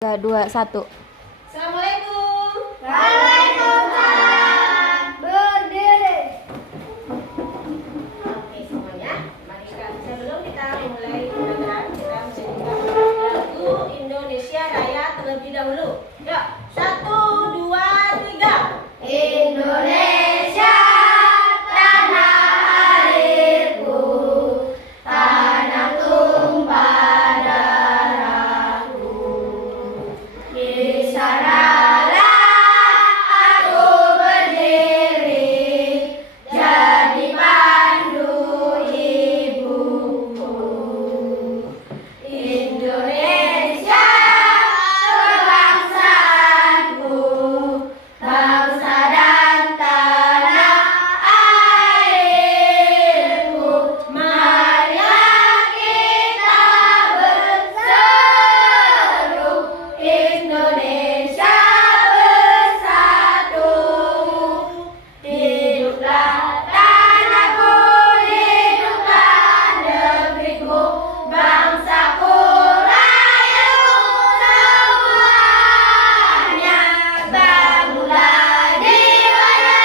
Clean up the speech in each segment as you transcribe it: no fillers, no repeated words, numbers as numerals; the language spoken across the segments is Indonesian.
3, 2, 1. Assalamualaikum. Waalaikumsalam. Berdiri. Oke semuanya, mari sebelum kita mulai pembelajaran kita menyanyikan lagu Indonesia Raya terlebih dahulu. Yuk, 1, 2, 3. Indonesia, tanah airku, tanah tumpah darahku. Di sanalah aku berdiri, jadi pandu ibuku. Indonesia, kebangsaanku, bangsa dan tanah airku. Marilah kita berseru, Indonesia bersatu. Hiduplah tanahku, hiduplah negeriku, bangsaku, rakyatku semuanya. Bangunlah jiwanya,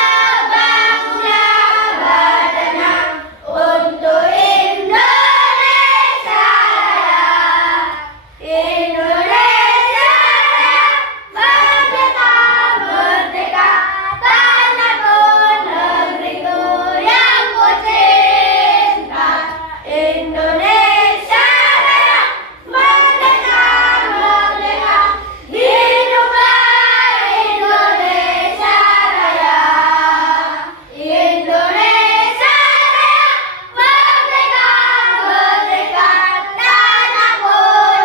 bangunlah badannya, untuk Indonesia Raya. Indonesia Raya, merdeka, merdeka, tanahku, negeriku yang ku cinta. Indonesia Raya, merdeka, merdeka, hiduplah Indonesia Raya. Indonesia Raya, merdeka, merdeka, tanahku,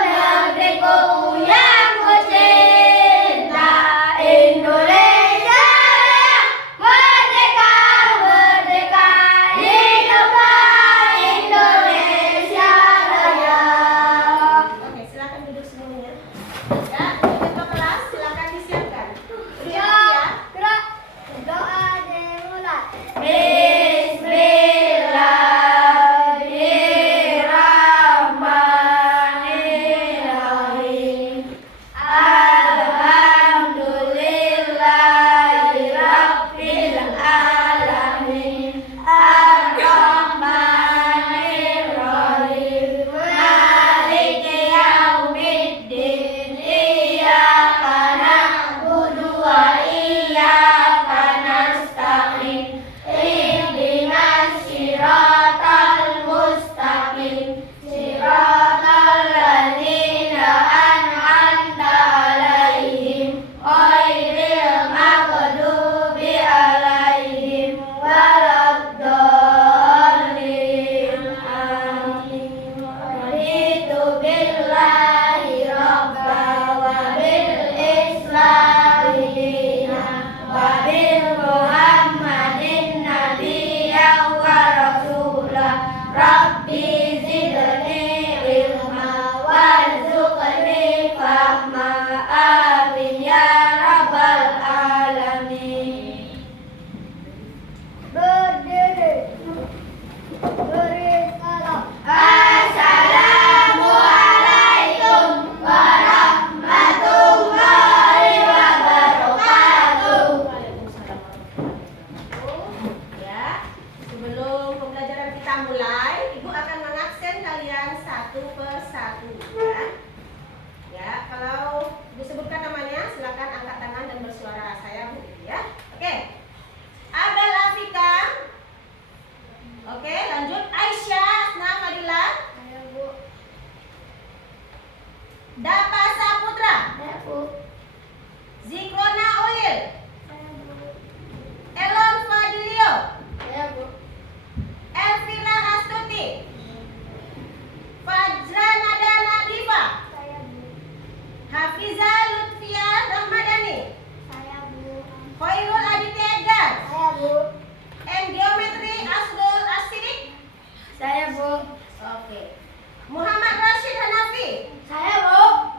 negeriku yang ku cinta. Indonesia Raya, merdeka, merdeka, hiduplah Indonesia Raya. Oke, silakan duduk semuanya. Ya, ketua kelas silakan disiapkan. Duduk ya. Gerak, doa dimulai. Bismillahirrahmanirrahim. Alhamdulillahirabbil alamin. Ar-Rahmanirrahim. Maliki yaumiddin. Iyyaka na'budu wa iyyaka nasta'in. Ihdinas siratal mustaqim. Siratal ladzina an'amta 'alaihim ghairil maghdubi 'alaihim waladdallin. Amin. Raditu billahi rabba wa bil islami dinan wa bil muhammadin nabiyyan wa rasulah. Rabbi zidni ilma warzuqni fahma. Amin ya rabbal alamin. Berdiri. Beri salam. Assalamualaikum warahmatullahi wabarakatuh. Waalaikumsalam warahmatullahi wabarakatuh. Ya, sebelum pembelajaran kita mulai, Ibu akan mengaksen kalian satu persatu. Ya, ya, kalau Ibu sebutkan namanya, silakan angkat tangan dan bersuara saya Bu. Ya, oke. Abel Afika. Oke, lanjut Aisyah Asna Fadila. Saya Bu. Dapa Saputra. Saya Bu. Zikrona Ulil. Saya Bu. Elon Fadilio. Saya Bu. Elvira Astuti. Fajra Nada Nadifa. Saya Bu. Hafiza Lutfia Rahmadani. Saya Bu. Khairul Aditya Edgar. Saya Bu. M Geometri Asdul Asidik. Saya Bu. Oke. Muhammad Rashid Hanafi. Saya Bu.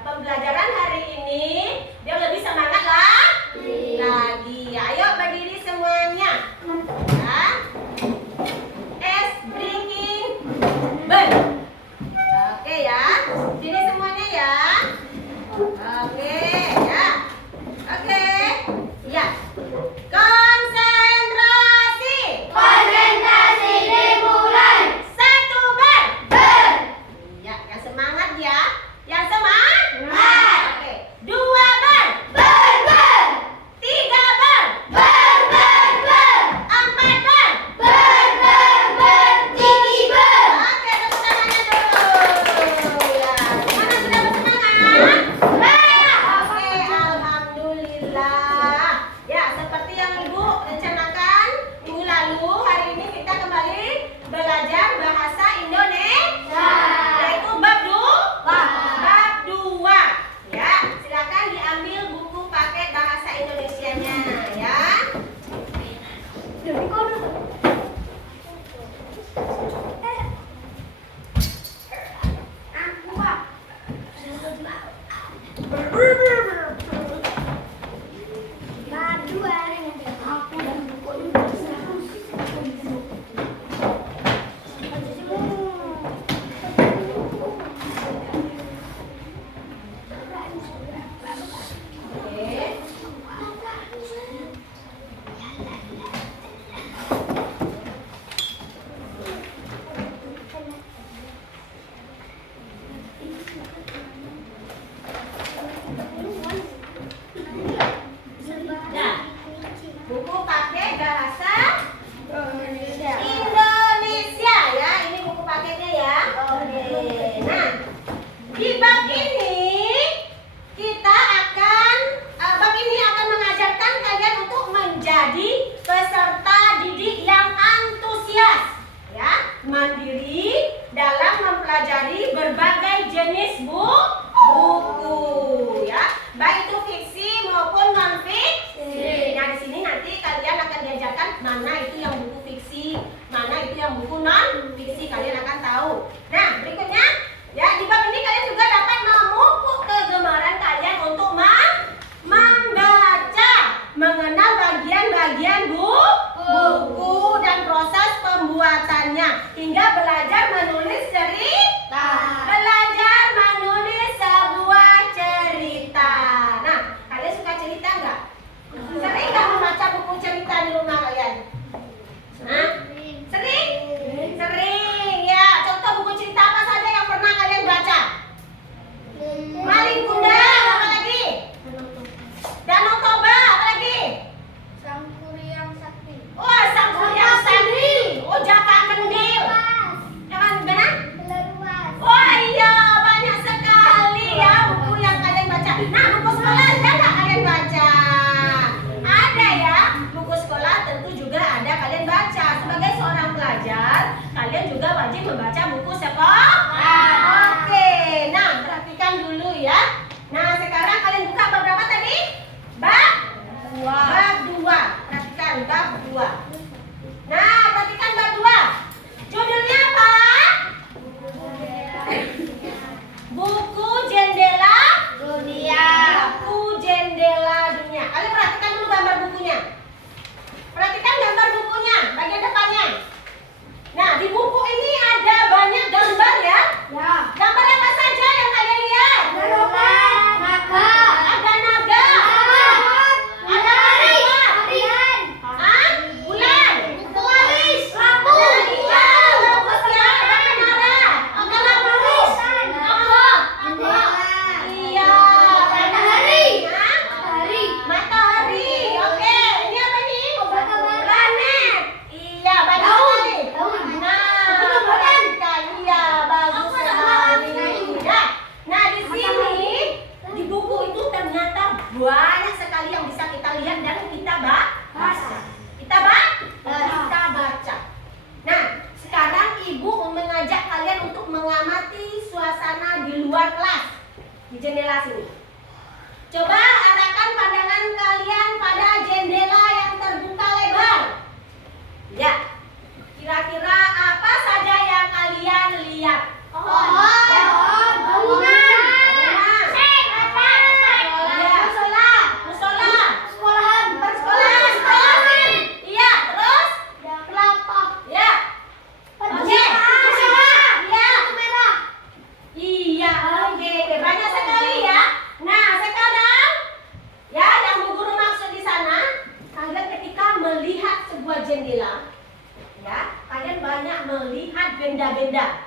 pembelajaran hari ini dia lebih semangat lah lagi. Ayo berdiri semuanya. Ya. S bringing bird. Oke ya. Sini semuanya ya. Oke ya. Oke. Ya. Konsentrasi. Konsentrasi dimulai. Satu bar. Ber. Ya, yang semangat ya. Yang semangat. Semangat. Oke. Dua bar. Ber. Ber. Tiga bar. Ber. Ber. Ber. Empat bar. Ber. Ber. Ber. Tinggi ber. Oke, tepuk tangannya dulu. Ya, mana sudah bersemangat? Oke, alhamdulillah. Ya, seperti yang Ibu rencanakan minggu lalu, hari ini kita kembali belajar bahasa Indonesia. Yaitu bab 2. Ya, silakan diambil buku paket bahasa Indonesianya ya. Oke. Nah, buku paket bahasa Indonesia ya. Ini buku paketnya ya. Oke. Nah, di bab ini kita akan mengajarkan kalian untuk menjadi peserta didik yang antusias ya, mandiri dalam mempelajari berbagai jenis buku ya, baik itu fiksi maupun non fiksi. Nah, di sini nanti kalian akan diajarkan mana itu yang buku fiksi, mana itu yang buku non fiksi, kalian akan tahu. Nah, berikutnya ya, di bab ini kalian juga dapat memupuk kegemaran kalian untuk membaca, mengenal bagian-bagian buku dan proses pembuatannya, hingga belajar menulis cerita. Belajar menulis sebuah cerita. Nah, kalian suka cerita nggak? Sering nggak membaca buku cerita di rumah kalian? Hah? Sering? Sering ya. Contoh buku cerita apa saja yang pernah kalian baca? Maling Kuda, apa lagi? Danau Toba, apa lagi? Sang Kuryang Sakti. Oh, Sang Kuryang Sakti. Oh, Jaka Kendil. Jangan benar? Leluas. Oh iya, banyak sekali ya buku yang kalian baca. Nah, buku sekolah ada nggak kalian baca? Ada ya, buku sekolah tentu juga ada kalian baca. Sebagai seorang pelajar, kalian juga wajib membaca buku sekolah. Oke, nah perhatikan dulu ya. Nah, sekarang kalian buka bab berapa tadi? Bab 2. Perhatikan bab 2. Nah, perhatikan bab 2. Judulnya apa? Buku Jendela Dunia. Buku Jendela Dunia. Kalian perhatikan dulu gambar bukunya. Perhatikan gambar bukunya, bagian depannya. Nah, di buku ini ada melihat benda-benda.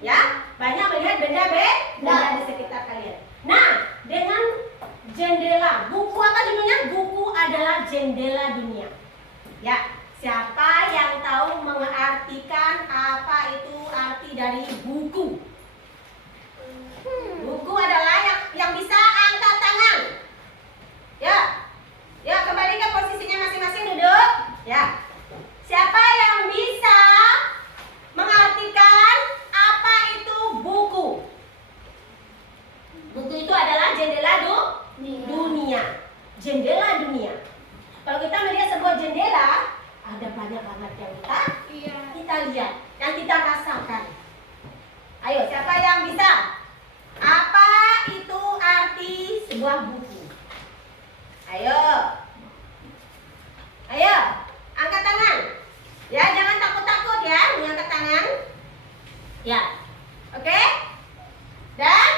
Ya, banyak melihat benda-benda di sekitar kalian. Nah, dengan jendela, buku apa judulnya? Buku adalah jendela dunia. Ya, siapa yang tahu mengartikan apa itu arti dari buku? Buku adalah yang bisa angkat tangan. Ya, ya kembali ke posisinya masing-masing duduk. Ya, siapa yang bisa mengartikan apa itu buku? Buku itu adalah jendela dunia. Jendela dunia. Kalau kita melihat sebuah jendela, ada banyak banget yang kita lihat, yang kita rasakan. Ayo, siapa yang bisa? Apa itu arti sebuah buku? Ayo. Ayo, angkat tangan. Ya, jangan takut-takut ya, mengangkat tangan. Ya. Oke? Dan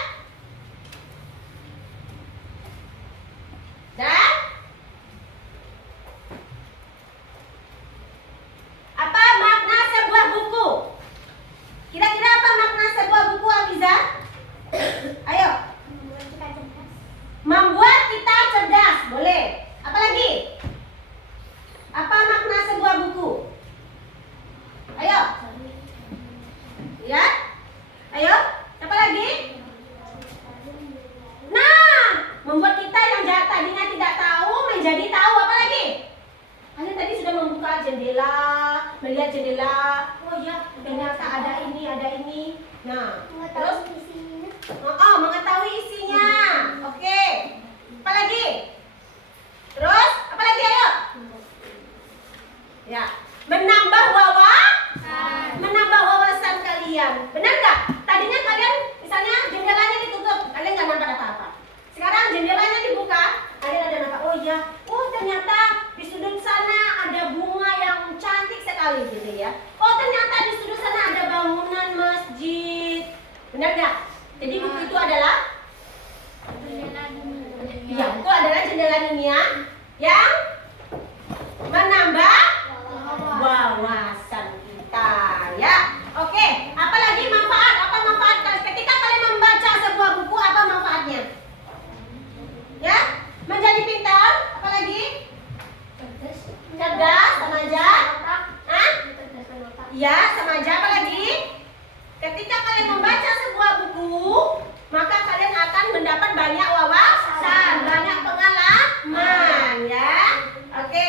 apa makna sebuah buku? Kira-kira apa makna sebuah buku, Afiza? Ayo. Membuat kita cerdas. Boleh. Apa lagi? Apa makna sebuah buku? Ayo. Ya? Ayo. Apa lagi? Nah, membuat kita yang tadinya tidak tahu menjadi tahu. Apa lagi? Kalian tadi sudah membuka jendela, melihat jendela. Oh ya, ternyata ada ini. Nah, terus mengetahui isinya. Oke. Apa lagi? Terus, apa lagi? Ayo. Ya, menambah wawasan kalian. Benar nggak? Tadinya kalian misalnya jendelanya ditutup, kalian nggak nampak apa-apa. Sekarang jendelanya dibuka, kalian ada nampak. Oh iya, ternyata di sudut sana ada bunga yang cantik sekali gitu ya. Oh ternyata di sudut sana ada bangunan masjid. Benar nggak? Jadi buku itu adalah buku adalah jendela dunia yang menambah wawasan kita ya. Oke, apalagi manfaat? Apa manfaat ketika kalian membaca sebuah buku? Apa manfaatnya? Ya, menjadi pintar. Apalagi? Cerdas, sama aja. Ya, sama aja. Apalagi? Ketika kalian membaca sebuah buku, maka kalian akan mendapat banyak wawasan, banyak pengalaman ya. Oke,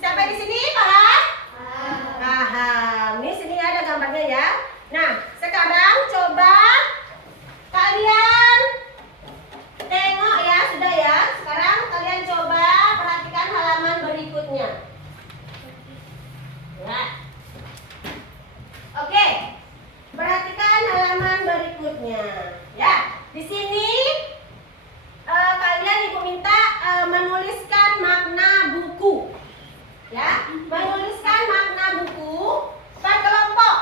sampai di sini paham? Paham. Ini sini ada gambarnya ya. Nah, sekarang coba kalian tengok ya, sudah ya. Sekarang kalian coba perhatikan halaman berikutnya. Ya. Oke. Perhatikan halaman berikutnya. Ya, di sini kalian Ibu minta menuliskan makna buku. Ya, menuliskan makna buku per kelompok.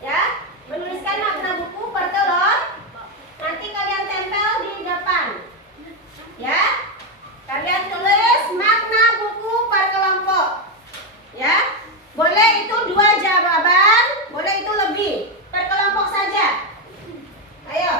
Ya, menuliskan makna buku per kelompok. Nanti kalian tempel di depan. Ya, kalian tulis makna buku per kelompok. Ya, boleh itu 2 jawaban, boleh itu lebih. Per kelompok saja. Ayo.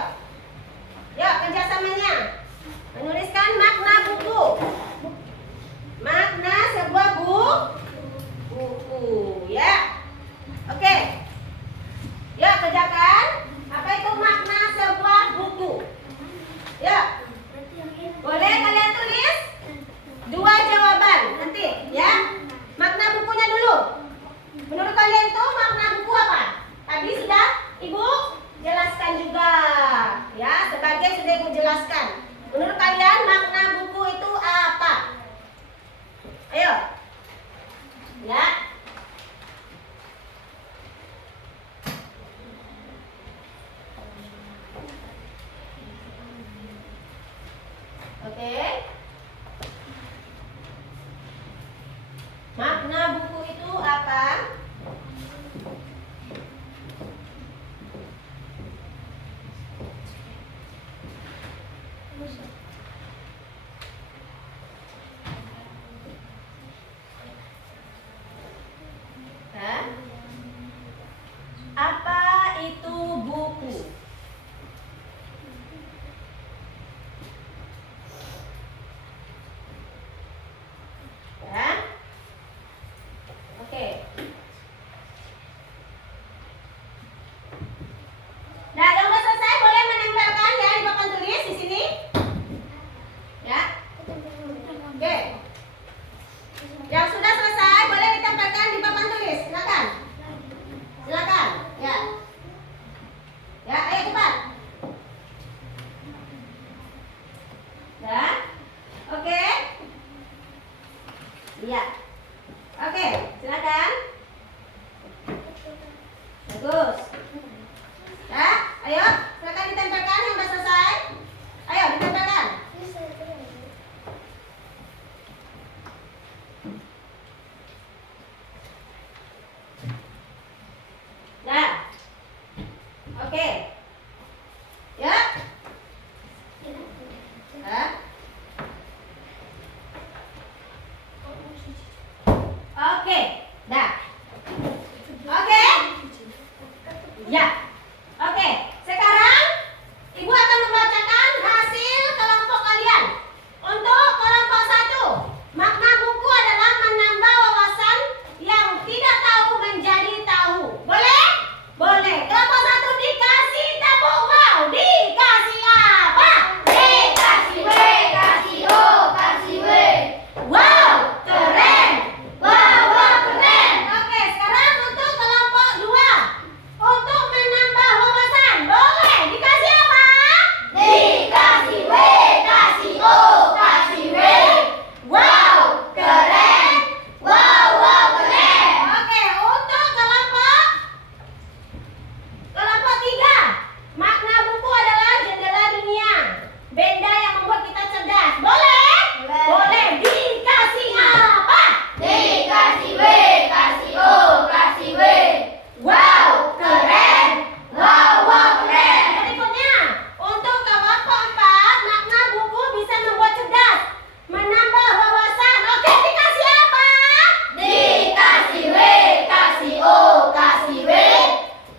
Ayo, silakan ditempelkan yang sudah selesai. Ayo, ditempelkan. Nah, oke. Ya. Hah? Oke, dah. Oke. Ya. Oke, sekarang Ibu akan membacakan hasil kelompok kalian. Untuk kelompok 1, makna buku adalah menambah wawasan yang tidak tahu menjadi tahu. Boleh? Boleh. Kelompok 1 dikasih tepuk wow. Dikasih apa? Kasih W, kasih O, kasih W. Wow, keren. Wow, keren. Oke, sekarang untuk kelompok 2. Untuk menambah wawasan. Boleh. Dikasih apa? Dikasih W, kasih O, kasih W. Wow, Keren. Wow, keren. Oke, untuk kelompok 3, makna buku adalah jendela dunia. Benda yang membuat kita cerdas. Boleh? Boleh. Boleh. Dikasih apa? Dikasih W, kasih O, kasih W. Wow, Keren. Wow, keren. Berikutnya, untuk kelompok 4, makna buku bisa membuat cerdas, menambah wawasan. Oke, dikasih apa? Dikasih W, kasih O, kasih W.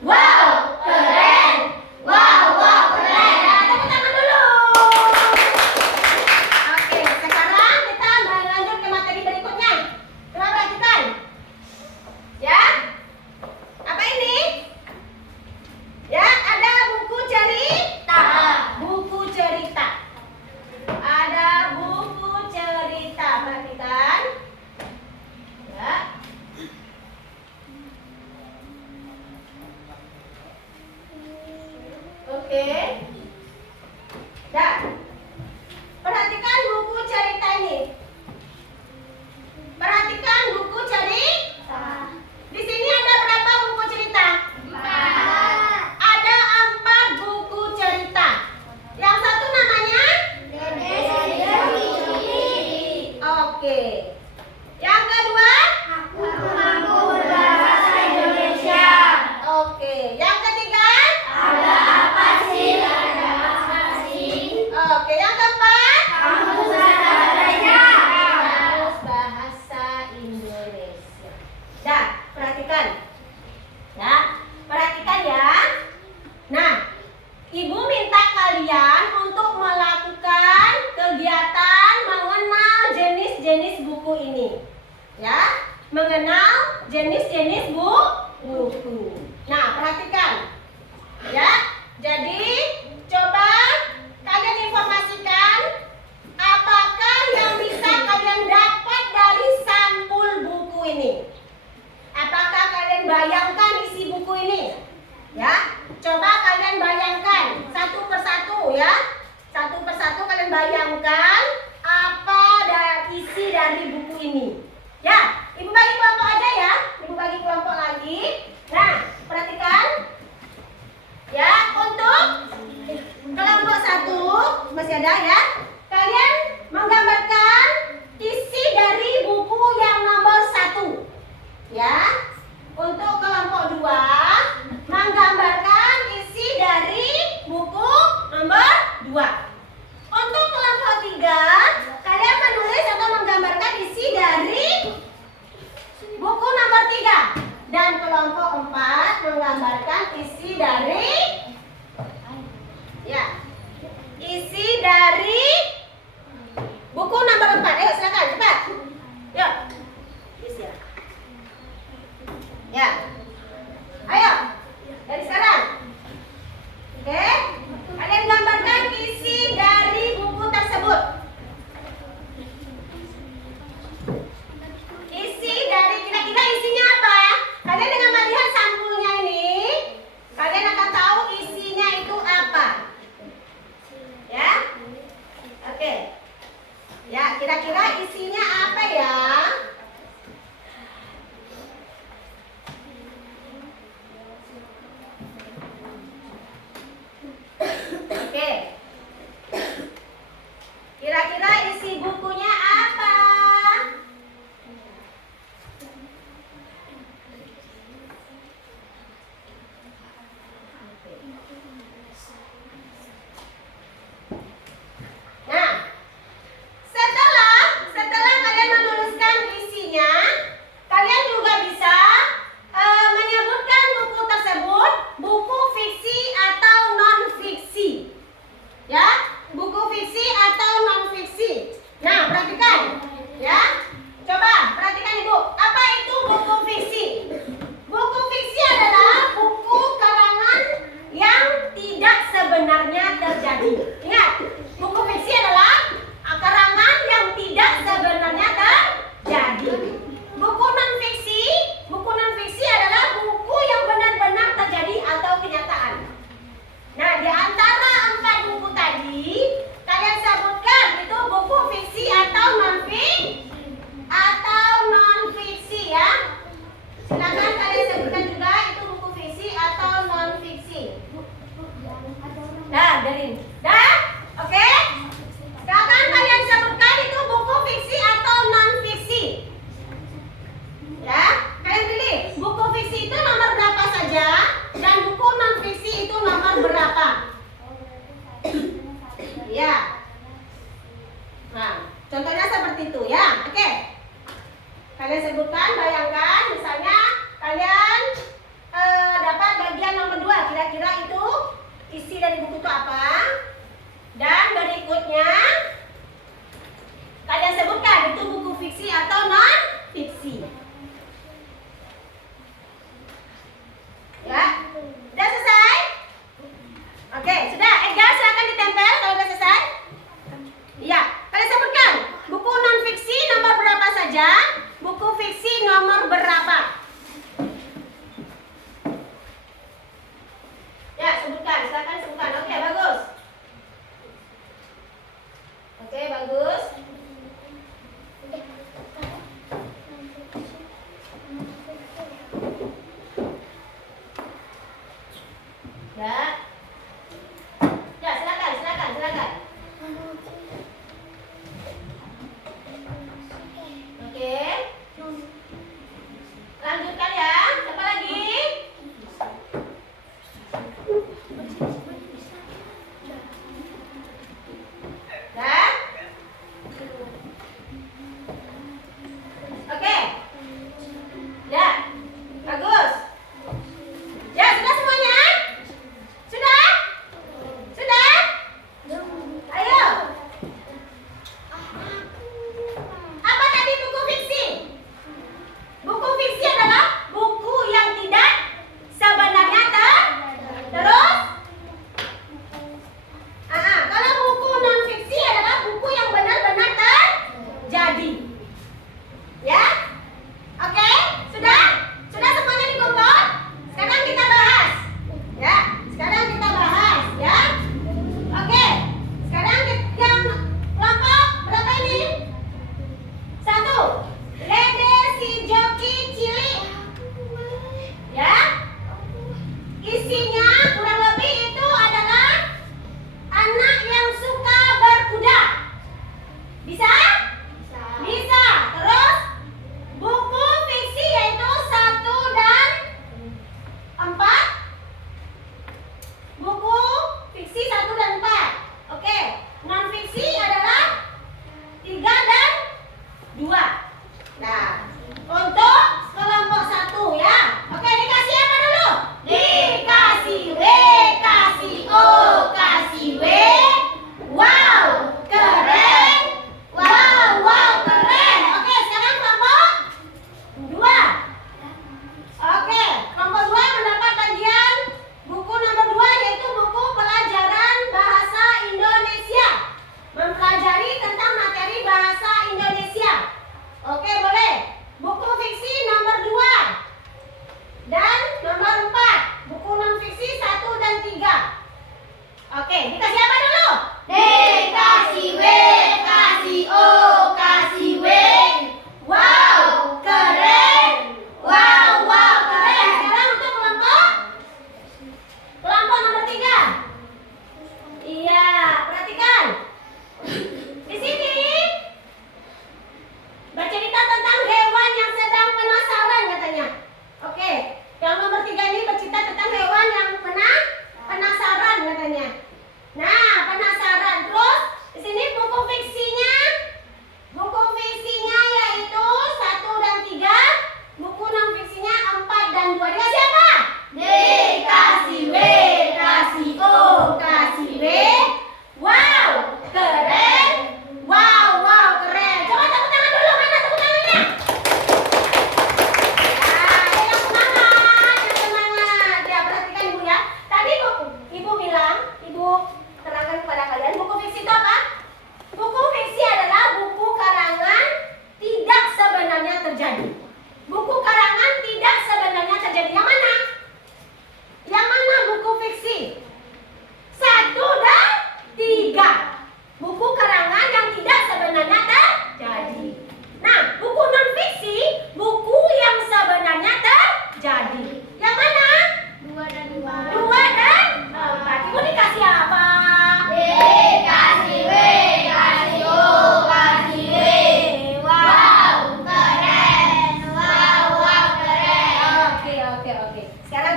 Wow, keren. Wow, keren. Tepuk tangan dulu. Oke, sekarang kita lanjut ke materi berikutnya. Coba perhatikan. Ya. Apa ini? Ya, ada buku cerita. Buku cerita. Ada buku cerita. Perhatikan. Ya. Oke. Dah. Perhatikan buku cerita ini. Perhatikan buku cerita. Di sini ada berapa buku cerita? Ada 4 buku cerita. Yang satu namanya? Oke. Yang kedua? Aku mampu berbahasa Indonesia. Oke. Yang ketiga? Ada apa sih? Ada apa sih? Oke. Yang keempat? Kamus bahasa Indonesia. Kamus bahasa Indonesia. Dah, perhatikan. Ya, perhatikan ya. Nah, Ibu minta kalian untuk melakukan kegiatan mengenal jenis-jenis buku ini. Ya, mengenal jenis-jenis buku. Nah, perhatikan. Ya, jadi coba kalian informasikan apakah yang bisa kalian dapat dari sampul buku ini. Apakah kalian bayangkan isi buku ini? Ya, coba kalian bayangkan satu persatu ya. Satu persatu kalian bayangkan apa isi dari buku ini. Ya, Ibu bagi kelompok aja ya. Ibu bagi kelompok lagi. Nah, perhatikan. Ya, untuk kelompok 1 masih ada ya. Kalian menggambarkan isi dari buku yang nomor 1. Ya. Untuk kelompok 2 menggambarkan isi dari buku nomor 2. Untuk kelompok 3 kalian menulis atau menggambarkan isi dari buku nomor 3. Dan kelompok 4 menggambarkan isi dari isi dari buku nomor 4. Ayo silakan cepat. Yuk. Isi ya. Ya. Ayo. Dari sekarang. Oke. Kalian gambarkan isi dari buku tersebut. Isi dari kira-kira isinya apa? Kalian dengan melihat sampulnya ini, kalian akan tahu isinya itu apa. Ya? Oke. Ya, kira-kira isinya apa ya? biarin. Dah? Oke? Sekarang kalian sebutkan itu buku fiksi atau non fiksi. Ya, kalian pilih. Buku fiksi itu nomor berapa saja dan buku non fiksi itu nomor berapa? Ya. Nah, contohnya seperti itu ya. Oke. Kalian sebutkan, bayangkan misalnya kalian dapat bagian nomor 2. Kira-kira itu isi dari buku itu apa?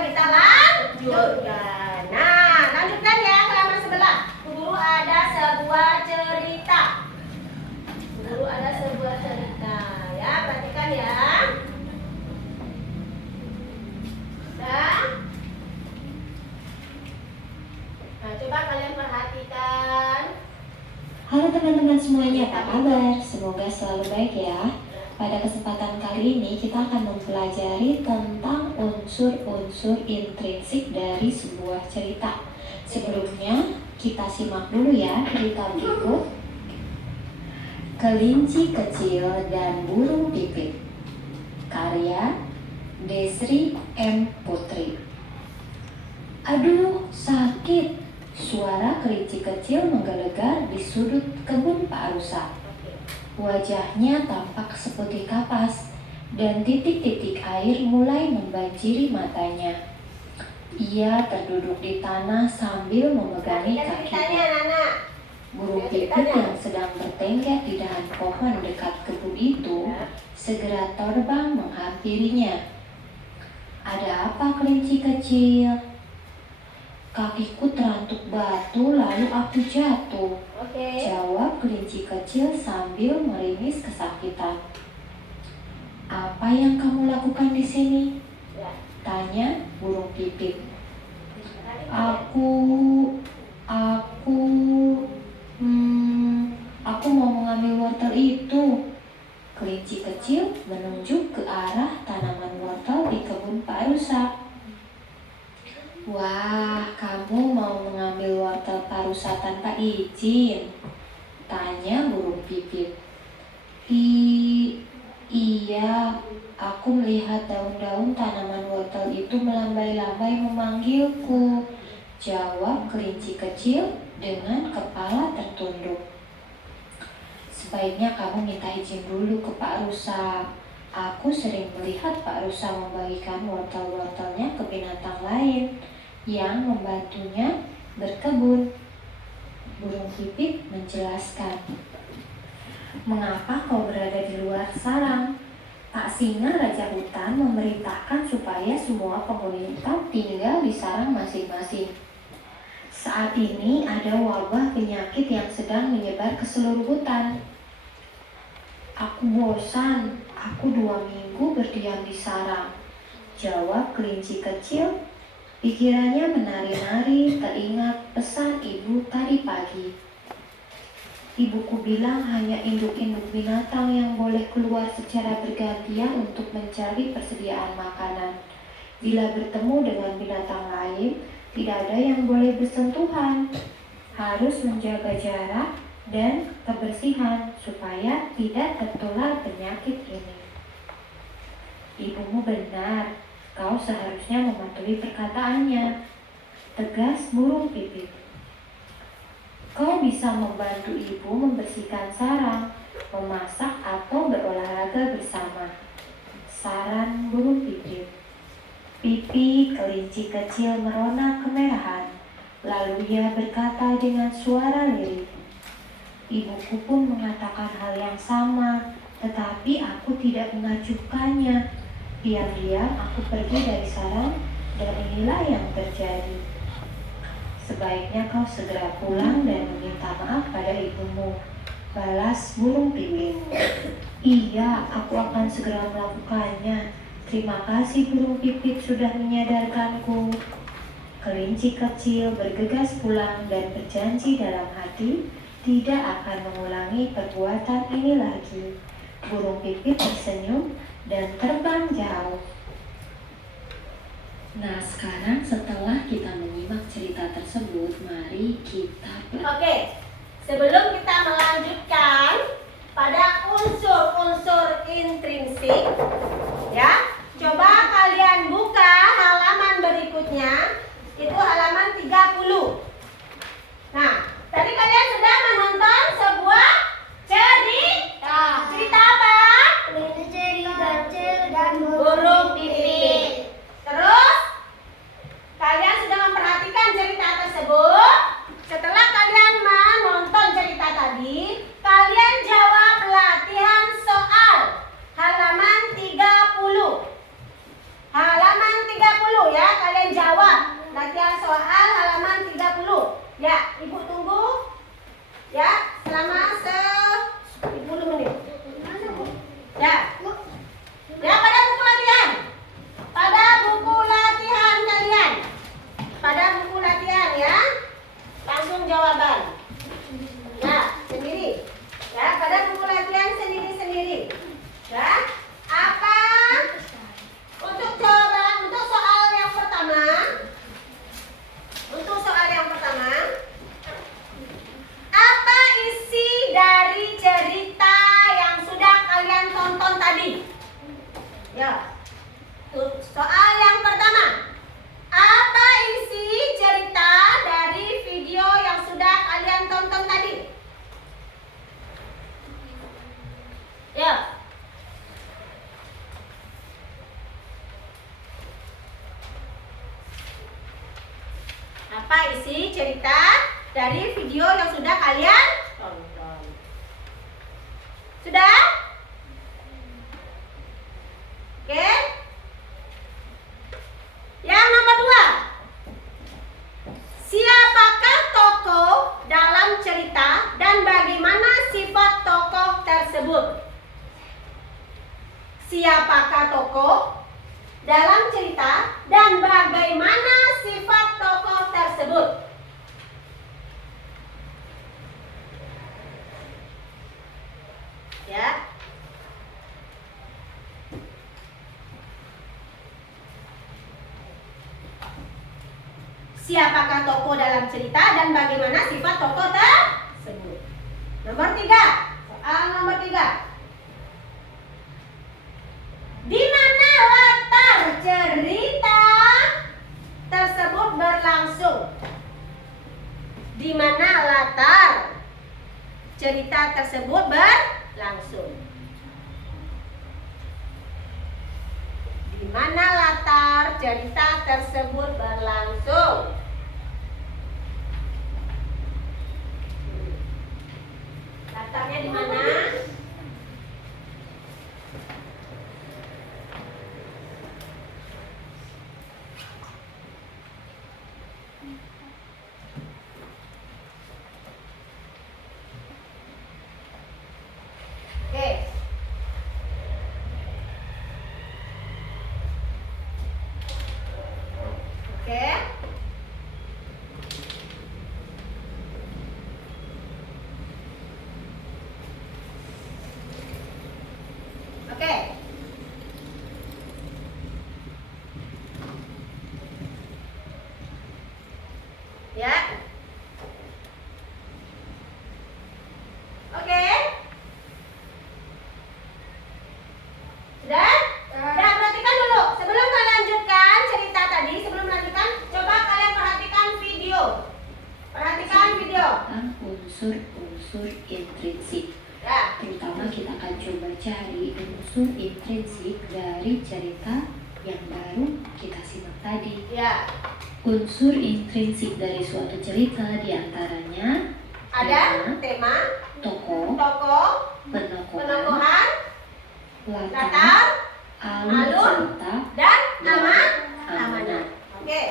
kita lanjutkan. Nah, lanjutkan ya ke halaman sebelah. Guru ada sebuah cerita. Guru ada sebuah cerita. Ya, perhatikan ya. Nah, coba kalian perhatikan. Halo teman-teman semuanya, apa kabar? Semoga selalu baik ya. Pada kesempatan kali ini kita akan mempelajari tentang unsur-unsur intrinsik dari sebuah cerita. Sebelumnya kita simak dulu ya cerita berikut. Kelinci Kecil dan Burung Pipit. Karya Desri M. Putri. Aduh, sakit. Suara kelinci kecil menggelegar di sudut kebun Pak Rusa. Wajahnya tampak seputih kapas dan titik-titik air mulai membanjiri matanya. Ia terduduk di tanah sambil memegangi kakinya. Burung pipit yang sedang bertengger di dahan pohon dekat kebun itu segera terbang menghampirinya. Ada apa, kelinci kecil? Kakiku terantuk batu lalu aku jatuh. Jawab kelinci kecil sambil meringis kesakitan. Apa yang kamu lakukan di sini? Tanya burung pipit. Aku mau mengambil wortel itu. Kelinci kecil menunjuk ke arah tanaman wortel di kebun Pak Rusa. Wah, kamu mau mengambil wortel Pak Rusa tanpa izin? Tanya burung pipit. Iya, aku melihat daun-daun tanaman wortel itu melambai-lambai memanggilku. Jawab kelinci kecil dengan kepala tertunduk. Sebaiknya kamu minta izin dulu ke Pak Rusa. Aku sering melihat Pak Rusa membagikan wortel-wortelnya ke binatang lain yang membantunya berkebun. Burung pipit menjelaskan. Mengapa kau berada di luar sarang? Pak Singa Raja Hutan memerintahkan supaya semua penghuni hutan tinggal di sarang masing-masing. Saat ini ada wabah penyakit yang sedang menyebar ke seluruh hutan. Aku bosan, aku 2 minggu berdiam di sarang. Jawab kelinci kecil. Pikirannya menari-nari teringat pesan ibu tadi pagi. Ibuku bilang hanya induk-induk binatang yang boleh keluar secara bergantian untuk mencari persediaan makanan. Bila bertemu dengan binatang lain, tidak ada yang boleh bersentuhan. Harus menjaga jarak dan kebersihan supaya tidak tertular penyakit ini. Ibumu benar, kau seharusnya mematuhi perkataannya. Tegas burung pipit. Kau bisa membantu ibu membersihkan sarang, memasak atau berolahraga bersama. Saran burung pipit. Pipi kelinci kecil merona kemerahan. Lalu ia berkata dengan suara lirih. Ibuku pun mengatakan hal yang sama, tetapi aku tidak mengajukannya. Diam-diam aku pergi dari sarang dan inilah yang terjadi. Sebaiknya kau segera pulang dan meminta maaf pada ibumu. Balas burung pipit. Iya, aku akan segera melakukannya. Terima kasih burung pipit sudah menyadarkanku. Kelinci kecil bergegas pulang dan berjanji dalam hati tidak akan mengulangi perbuatan ini lagi. Burung pipit tersenyum dan terbang jauh. Nah, sekarang setelah kita menyimak cerita tersebut, mari kita Oke, sebelum kita melanjutkan pada unsur-unsur intrinsik, ya, coba kalian buka halaman berikutnya, itu halaman 30. Nah, tadi kalian sudah menonton sebuah cerita. Cerita apa? Kelinci kecil dan Burung pipit. Terus, kalian sudah memperhatikan cerita tersebut. Setelah kalian menonton cerita tadi, kalian jawab latihan soal halaman 30. Halaman Apa isi cerita dari video yang sudah kalian tonton? Sudah? Oke. Yang nomor 2. Siapakah tokoh dalam cerita dan bagaimana sifat tokoh tersebut? Siapakah tokoh dalam cerita dan bagaimana sifat tokoh tersebut? Ya. Siapakah tokoh dalam cerita dan bagaimana sifat tokoh tersebut? Nomor 3. Soal nomor 3. Di mana latar cerita tersebut berlangsung? Di mana latar cerita tersebut berlangsung? Di mana latar cerita tersebut berlangsung? Latarnya di mana? Oke. Oke. Oke. Ya. Oke. Sudah? Nah, perhatikan dulu. Sebelum kalian lanjutkan cerita tadi, sebelum melanjutkan, coba kalian perhatikan video. Perhatikan video. Tentang unsur-unsur intrinsik. Ya. Terutama kita akan coba cari unsur intrinsik dari cerita yang baru kita simak tadi. Ya. Unsur intrinsik dari suatu cerita diantaranya Ada tema, tokoh, tokoh, penokohan, penokohan, latar, latar, alur alur, cerita, dan nama amanat. amanat. Oke.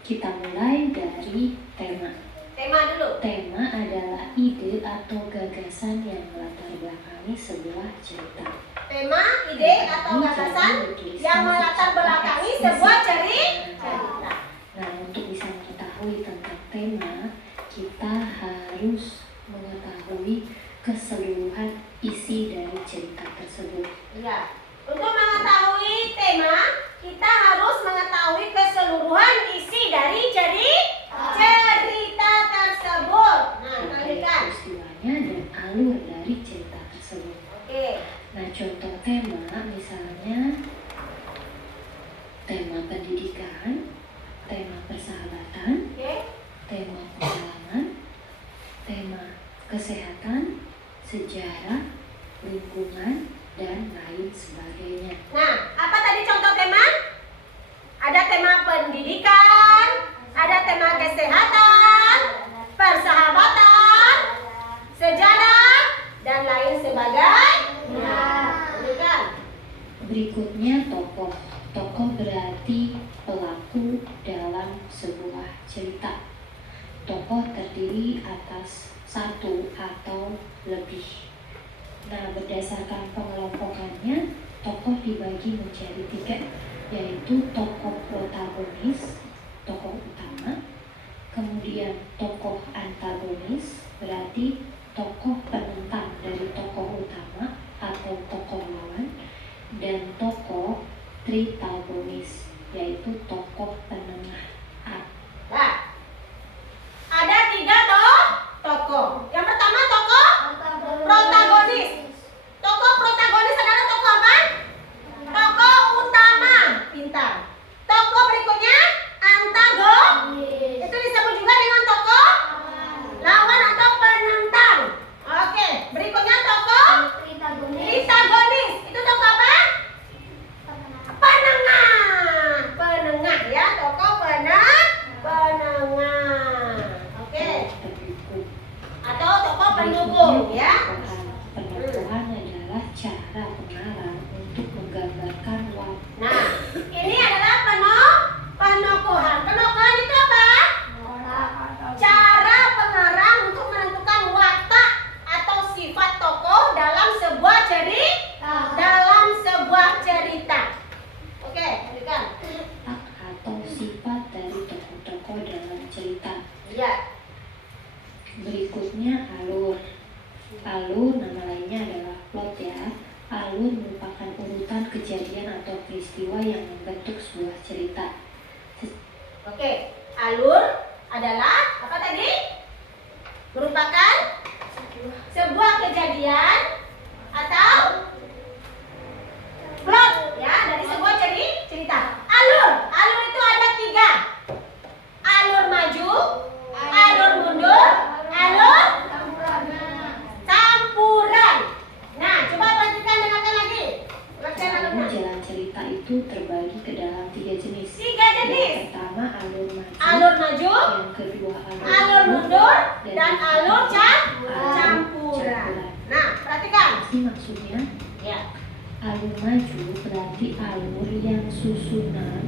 Kita mulai dari tema. Tema dulu. Tema adalah ide atau gagasan yang melatar belakangi sebuah cerita. Tema, ide atau gagasan yang melatar belakangi sebuah cerita. Nah, untuk bisa mengetahui tentang tema, kita harus mengetahui keseluruhan isi dari cerita tersebut. Ya. Untuk mengetahui tema, kita harus mengetahui keseluruhan isi dari cerita tersebut. Nah, Baik lanjutkan. peristiwanya dan alur dari cerita tersebut. Oke. Nah, contoh tema misalnya tema pendidikan, tema persahabatan, Oke. tema pengalaman, tema kesehatan, sejarah, lingkungan, dan lain sebagainya. Nah, apa tadi contoh tema? Ada tema pendidikan, ada tema kesehatan, persahabatan, sejarah, dan lain sebagainya. Lanjutkan. Berikutnya tokoh. Tokoh berarti pelaku dalam sebuah cerita. Tokoh terdiri atas satu atau lebih. Nah, berdasarkan pengelompokannya, tokoh dibagi menjadi 3, yaitu tokoh protagonis, tokoh utama, kemudian tokoh antagonis, berarti tokoh penentang dari tokoh utama atau tokoh lawan, dan tokoh tritagonis, yaitu tokoh penengah. Nah, ada 3 tokoh. Yang pertama tokoh protagonis. Tokoh protagonis adalah tokoh apa? Tokoh utama. Pintar. Tokoh berikutnya alur adalah apa tadi? Merupakan sebuah kejadian atau plot ya dari sebuah cerita. Alur itu ada 3. Alur maju, alur mundur, alur campuran. Nah, coba perhatikan dengarkan lagi. Baca alurnya. Jalan cerita itu terbagi ke dalam 3 jenis. 3 jenis. Yang pertama Alur maju, yang kedua alur mundur, dan alur campuran. campuran. Nah, perhatikan. Ini maksudnya Ya. alur maju berarti alur yang susunan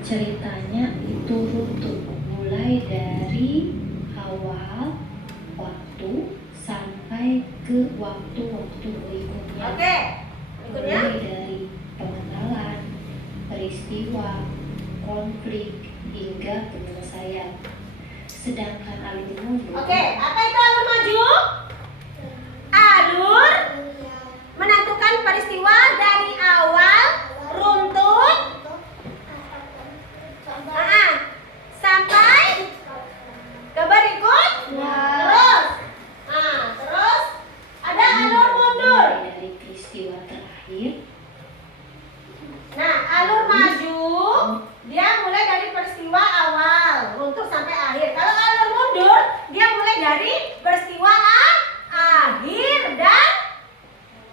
ceritanya itu runtut mulai dari awal waktu sampai ke waktu-waktu berikutnya. Oke. Berikutnya. Mulai dari pengenalan, peristiwa, konflik hingga penyelesaian. Sedangkan alur mundur Oke, apa itu alur maju? Alur menentukan peristiwa dari awal runtut sampai ke berikut. Terus ada alur mundur. mulai dari peristiwa terakhir. Nah, alur maju dia mulai dari peristiwa awal runtut sampai akhir. Kalau alur mundur dia mulai dari peristiwa akhir dan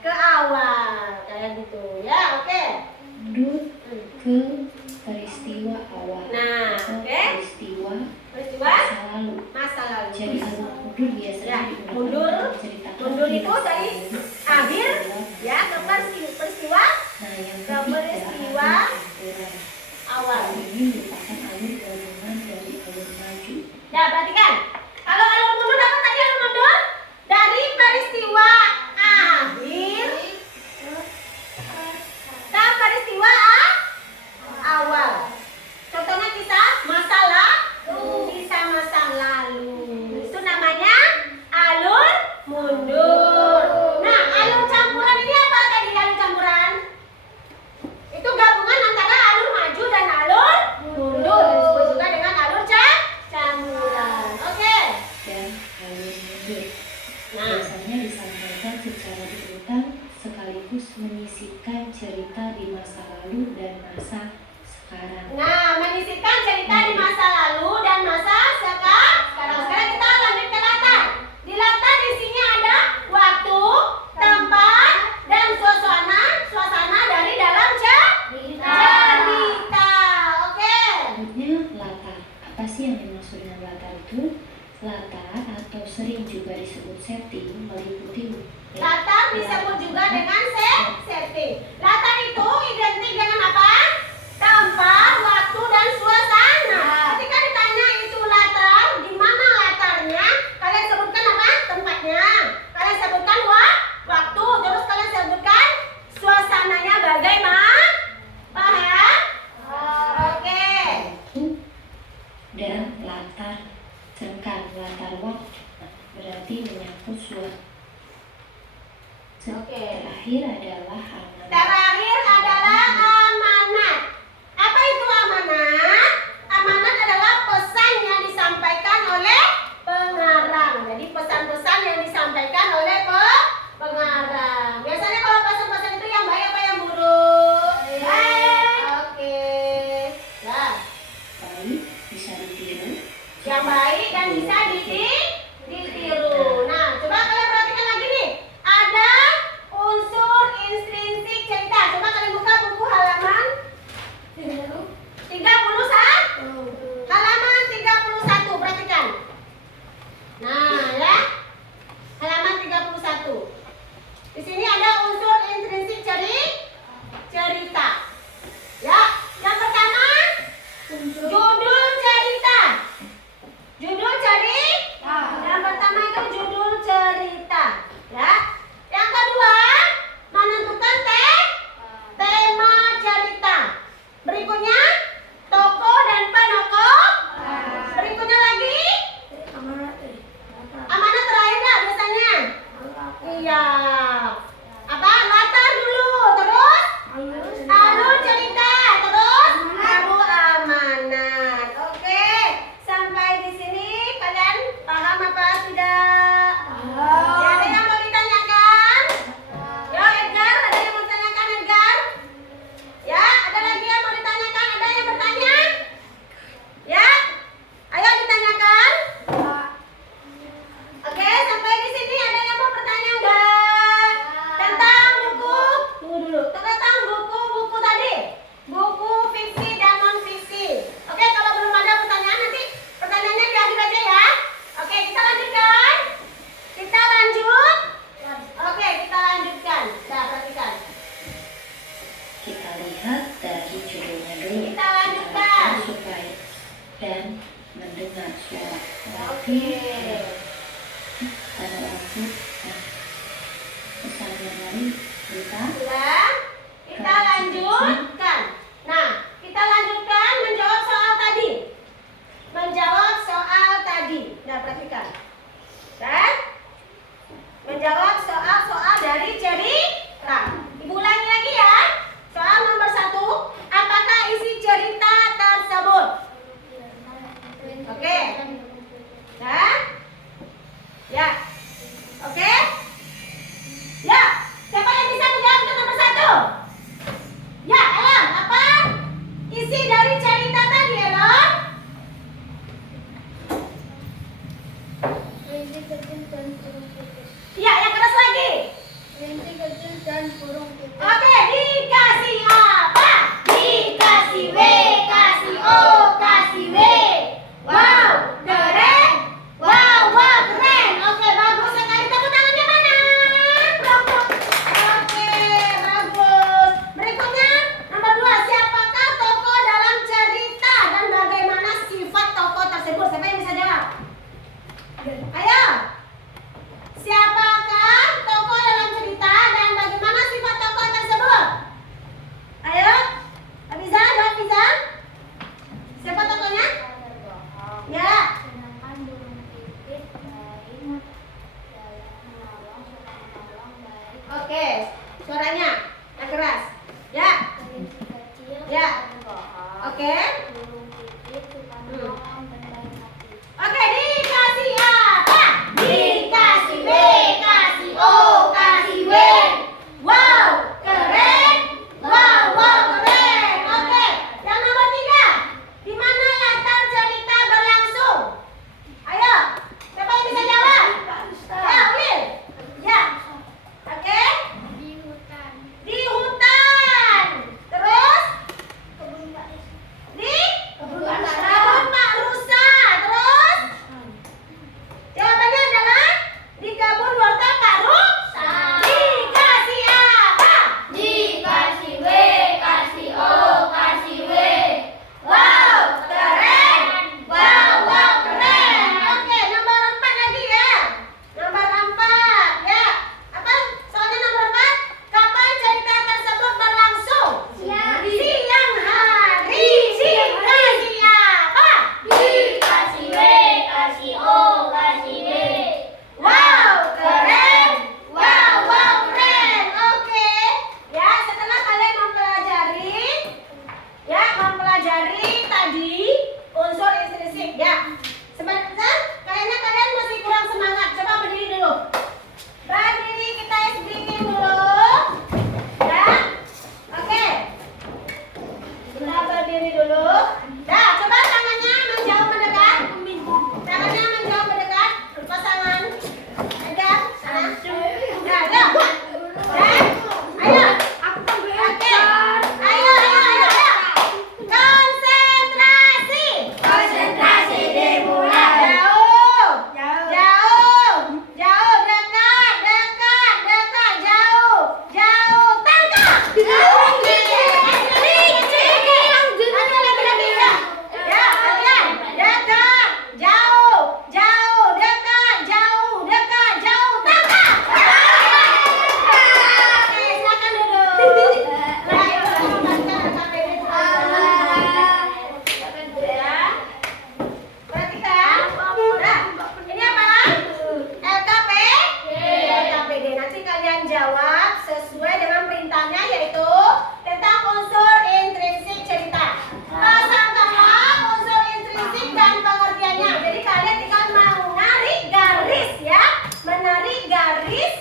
ke awal kayak gitu ya. Oke. Mundur ke peristiwa awal. Nah, atau oke. peristiwa Peristiwa masa lalu. masa lalu. Jadi alur mundur biasanya Ya, digunakan mundur. untuk menceritakan Mundur itu masa dari lalu, akhir peristiwa ya ke masa peristiwa Nah, yang ke ketiga, peristiwa alur campuran. awal. Alur ini merupakan alur gabungan dari alur maju. Nah, perhatikan. Kalau alur mundur apa tadi alur mundur? Dari peristiwa akhir ke peristiwa awal. Contohnya kisah masa lalu. Kisah masa lalu. Itu namanya alur mundur. Nah, alur campuran ini apa tadi alur campuran? Itu gabungan antara alur maju dan alur mundur. Disebut juga dengan alur campuran. Oke. Dan alur mundur Nah, biasanya disampaikan secara berurutan sekaligus menyisipkan cerita di masa lalu dan masa sekarang. menyisipkan cerita di masa lalu dan masa sekarang. Sekarang kita lanjut ke latar. Di latar isinya ada waktu, tempat, dan suasana. Suasana dari dalam cerita. Oke. Selanjutnya latar. Apa sih yang dimaksud dengan latar itu? Latar atau sering juga disebut setting meliputi Latar disebut juga dengan setting. Latar itu identik dengan apa? Tempat, waktu, dan suasana. Ketika ditanya itu latar, di mana latarnya? Kalian sebutkan apa? Tempatnya. Kalian sebutkan waktu, terus kalian sebutkan suasananya bagaimana? Paham? Oke. waktu dan latar sedangkan latar waktu berarti menyangkut suatu. Oke. Terakhir adalah amanat. Terakhir adalah amanat. Apa itu amanat? Amanat adalah pesan yang disampaikan oleh pengarang. Jadi pesan-pesan yang disampaikan oleh pengarang. Biasanya kalau pesan-pesan itu yang baik apa yang buruk? Baik. Oke. Nah, Baik bisa ditiru. yang baik dan bisa ditiru. Nah, coba kalian perhatikan lagi nih. Ada unsur intrinsik cerita. Coba kalian buka buku halaman 31. Halaman 31, perhatikan. Nah, ya. Halaman 31. Di sini ada unsur intrinsik cerita. Ya, yang pertama judul cerita. Judul cerita. Oke. Ada langsung pesan dari kita. Sudah. Kita lanjutkan. Nah, kita lanjutkan menjawab soal tadi. Menjawab soal tadi. Nah, perhatikan. Dan menjawab soal-soal dari cerita. Ibu ulangi lagi ya. Soal nomor 1. Apakah isi cerita tersebut? Oke. Nah. Ya. Oke. Ya. Siapa yang bisa menjawab untuk nomor 1? Ya, Elon. Apa isi dari cerita tadi, Elon? Kelinci kecil dan burung pipit. Ya, yang keras lagi. Kelinci kecil dan burung pipit. Oke, dikasih apa? Dikasih W, kasih O, kasih W. Wow, keren. Wow, keren. Oke, bagus sekali. Tepuk tangannya mana? Oke, bagus. Berikutnya, nomor 2. Siapakah tokoh dalam cerita dan bagaimana sifat tokoh tersebut? Siapa yang bisa jawab? Ayo. Siapakah tokoh dalam cerita dan bagaimana sifat tokoh tersebut? Ayo. Abiza, jawab Abiza. Siapa tokohnya? Ya. Sedangkan burung pipit baik dalam menolong, suka menolong baik. Oke. Suaranya yang keras. Ya. Kelinci kecil Ya. berbohong. Oke. Burung pipit suka menolong dan baik hati. Oke, dikasih apa? Dikasih B, kasih O, kasih W. Wow, keren. Wow, keren. Oke, yang nomor 3. Di mana latar cerita berlangsung? Ayo, siapa yang bisa jawab? Ayo, Will. Ya. Oke, Di hutan. di hutan. Terus Kebun baris. di kebun Pak Rusa. Terus jawabannya adalah di kebun wortel Pak Rusa. Dikasih apa? Dikasih W, kasih O, kasih W. Wow, keren. Wow, keren. Oke, nomor 4 lagi ya. Nomor 4 ya. Apa? Soalnya nomor 4. Kapan cerita tersebut berlangsung? Siang. Siang hari. Dikasih apa? Dikasih W, kasih O, kasih W. Wow, keren. Wow, keren. Oke. Ya, setelah kalian mempelajari tadi unsur intrinsik ya. Sebentar, kayaknya kalian masih kurang semangat. Coba berdiri dulu. Berdiri, kita speaking dulu. Ya. Oke. Kita berdiri dulu. Dah, coba tangannya menjauh mendekat. Tangannya menjauh mendekat. Pasangan. Pegang sana. Nah, dah. Dan ayo. Oke. Ayo. Konsentrasi. Konsentrasi dimulai. Jauh. Dekat. Jauh. Tangkap. Oke. Ada lagi ya. Ya, kalian. Dekat. Jauh. Dekat. Jauh. Tangkap. Oke, silakan duduk. Ya. Perhatikan. Nah, ini apa? LKPD. Nanti kalian jawab sesuai dengan perintahnya, yaitu tentang unsur intrinsik cerita. Pasangkanlah unsur intrinsik dan pengertiannya. Jadi kalian tinggal menarik garis ya. Menarik garis.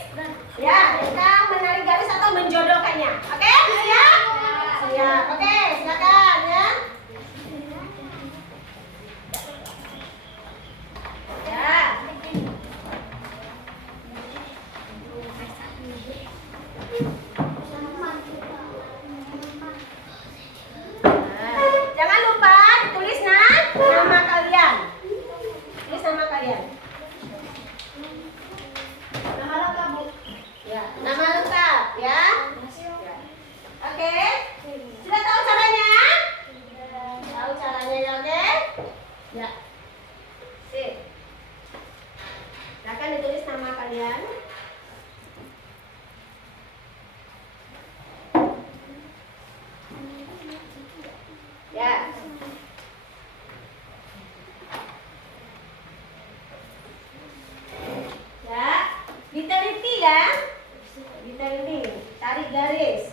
Ya, tentang menarik garis atau menjodohkannya. Oke? Siap? Siap. Oke, silakan ya. Ya. Jangan lupa ditulis nama kalian. Tulis nama kalian. Nama lengkap, Bu. Ya, nama lengkap ya. Oke. Sudah tahu caranya? Tahu caranya ya, oke? Ya. Sip. Silakan ditulis nama kalian. Ya. Ya, diteliti kan? Diteliti, tarik garis.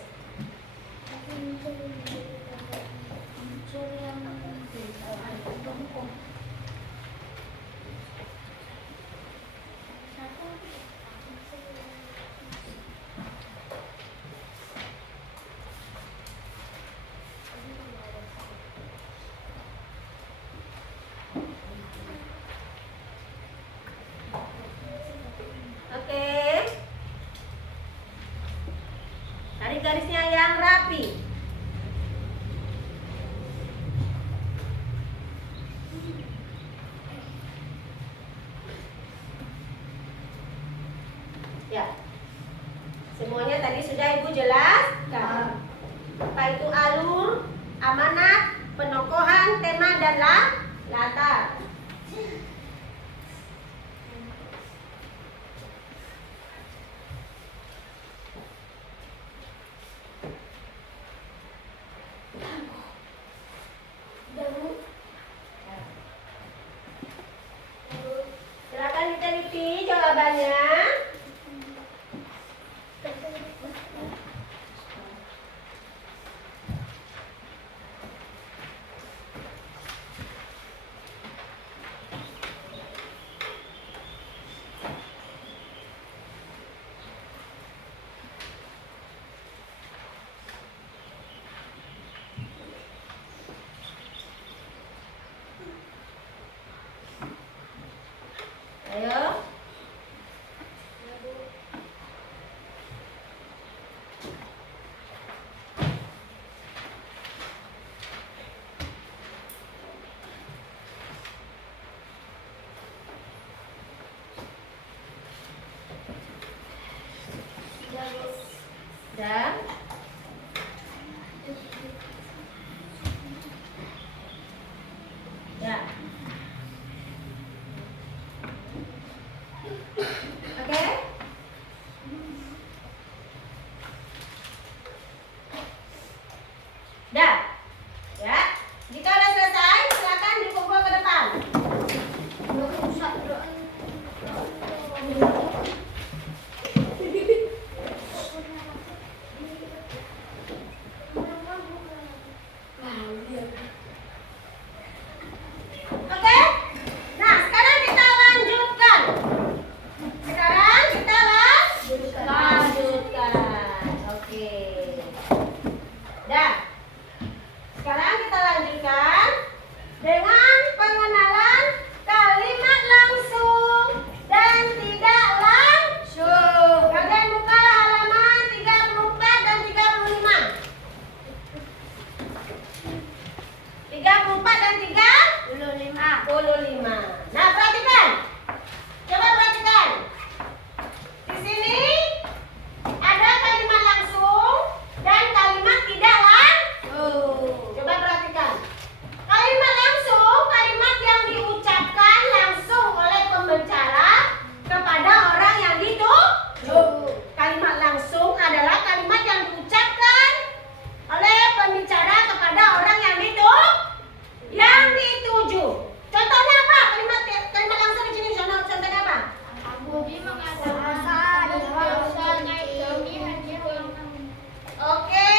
Oke. Tarik garisnya yang rapi. Ya. Semuanya tadi sudah Ibu jelaskan. Apa itu alur, amanat, penokohan, tema dan latar. Silakan diteliti jawabannya. Ayo. Dan ya. Oke. Dah. Ya. Jika sudah selesai, silakan dikumpul ke depan. Oke? Nah, sekarang kita lanjutkan. Lanjutkan. Oke. Dah. Sekarang kita lanjutkan dengan pengenalan kalimat langsung dan tidak langsung. Kalian buka halaman 34 dan 35. 34 dan 35. Nah, perhatikan. Coba perhatikan. Di sini ada kalimat langsung dan kalimat tidak langsung. Coba perhatikan. Kalimat langsung, kalimat yang diucapkan langsung oleh pembicara kepada orang yang dituju. Kalimat langsung adalah kalimat yang diucapkan oleh pembicara kepada orang yang dituju. Contohnya apa? Kalimat langsung di sini contohnya apa? Oke,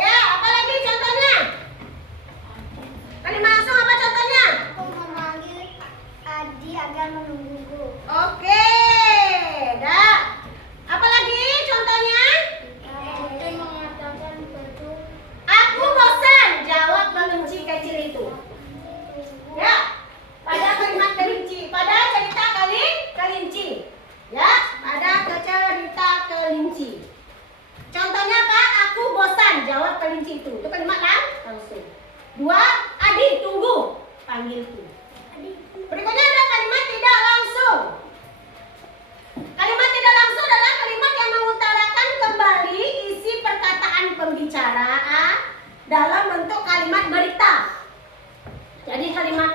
ya, apalagi contohnya? Kalimat langsung apa contohnya? Aku memanggil Adi agar menungguku. Oke, dah. Apalagi contohnya? Putri mengatakan betul. Aku bosan, jawab kelinci kecil itu. Ya, pada kalimat kelinci, pada cerita kelinci. Ya, pada cerita kelinci. Contohnya apa? Aku bosan, jawab kelinci itu. Itu kalimat langsung. 2, Adi tunggu, panggilku. Berikutnya ada kalimat tidak langsung. Kalimat tidak langsung adalah kalimat yang mengutarakan kembali isi perkataan pembicara dalam bentuk kalimat berita. Jadi kalimat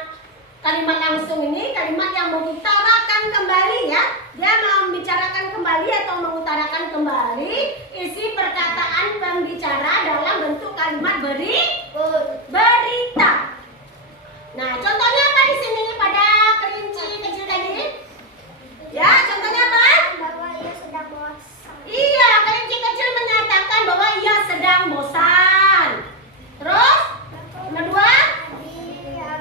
kalimat langsung ini kalimat yang mengutarakan kembali ya. Dia mau membicarakan kembali atau mengutarakan kembali isi perkataan pembicara dalam bentuk kalimat berita. Nah, contohnya apa di sini pada kelinci kecil tadi? Ya, contohnya apa? Bahwa ia sedang bosan. Iya, kelinci kecil menyatakan bahwa ia sedang bosan. Terus, nomor 2,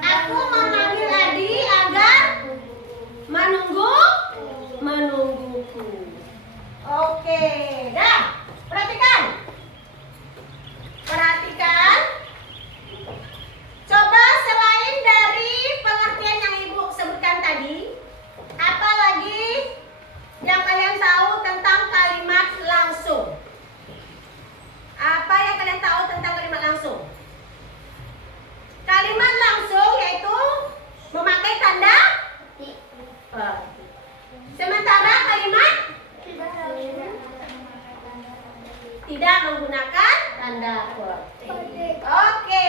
aku memanggil Adi agar menungguku. Oke, dah. Perhatikan. Coba selain dari pengertian yang Ibu sebutkan tadi, apa lagi yang kalian tahu tentang kalimat langsung? Apa yang kalian tahu tentang kalimat langsung? Kalimat langsung yaitu memakai tanda petik. Sementara kalimat tidak menggunakan tanda petik. Oke,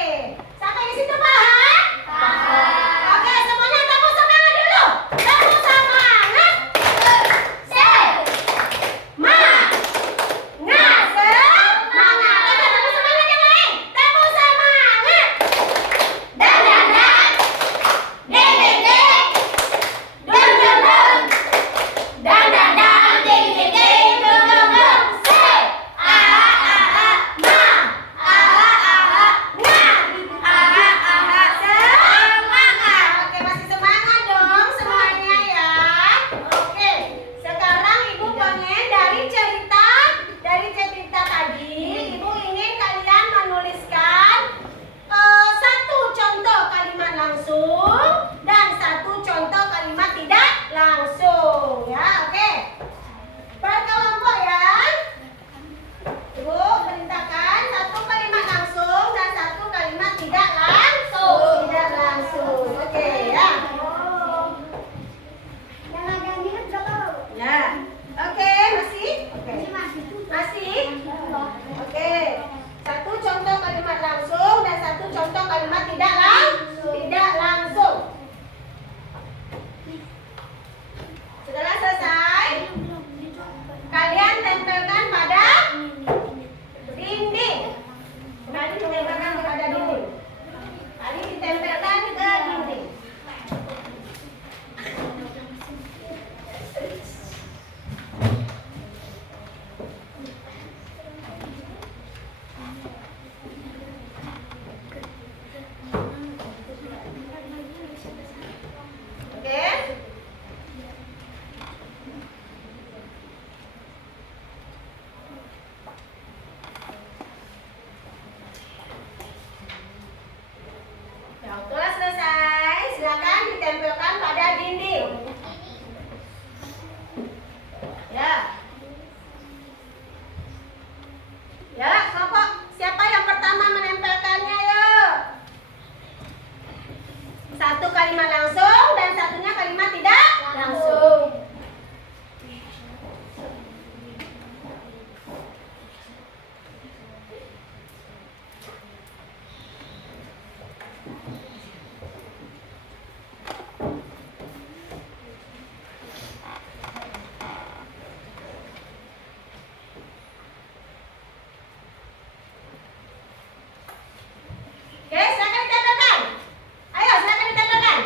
sampai di situ paham? Paham. Oke, semuanya tepuk semangat dulu. Tepuk semangat. Semangat. Oke, tepuk semangat yang lain. Tepuk semangat. Dan. Ding ding ding. Dun dun dun. Dan. Ding ding ding. Dun dun dun. Semangat. Oke, masih semangat dong semuanya ya. Oke, sekarang Ibu pengen dari cerita tadi, Ibu ingin kalian menuliskan satu contoh kalimat langsung dan satu contoh kalimat tidak langsung ya. Oke, per kelompok ya. Ibu perintahkan satu kalimat langsung dan satu kalimat tidak langsung. Oke ya. Yang ada minum dulu. Ya. Oke, masih? Oke. Masih? Oke. Satu contoh kalimat langsung dan satu contoh kalimat tidak langsung. Setelah selesai, kalian tempelkan pada dinding. Kembali ditempelkan kepada dinding. Tadi ditempelkan ke dinding. Oke? Ya, telah selesai. Silakan ditempelkan pada dinding. Ya. Ya, kelompok siapa yang pertama menempelkannya yuk? Satu kalimat langsung dan satunya kalimat tidak langsung. Oke, silakan ditempelkan. Ayo, silakan ditempelkan.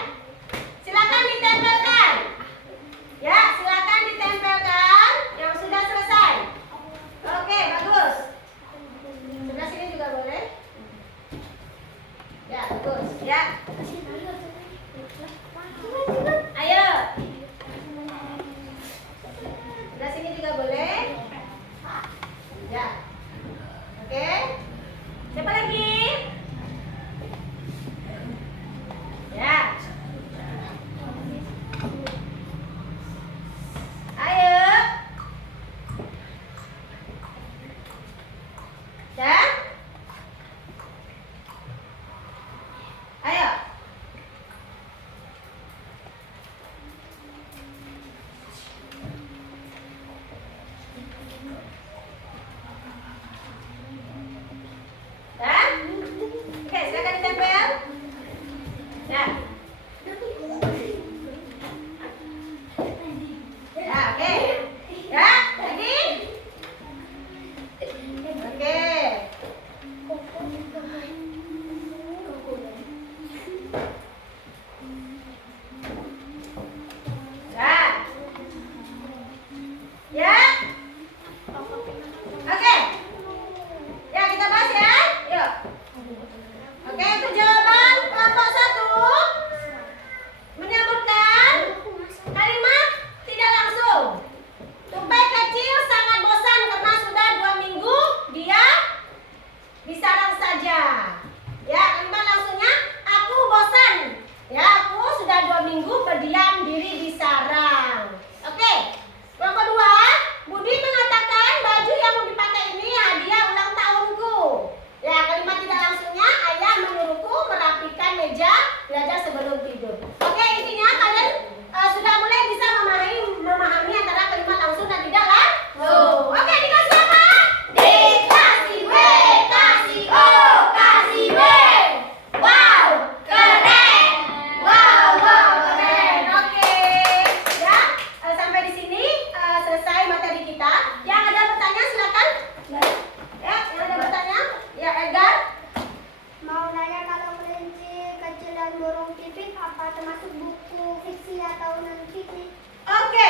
termasuk buku fiksi atau non fiksi? Oke,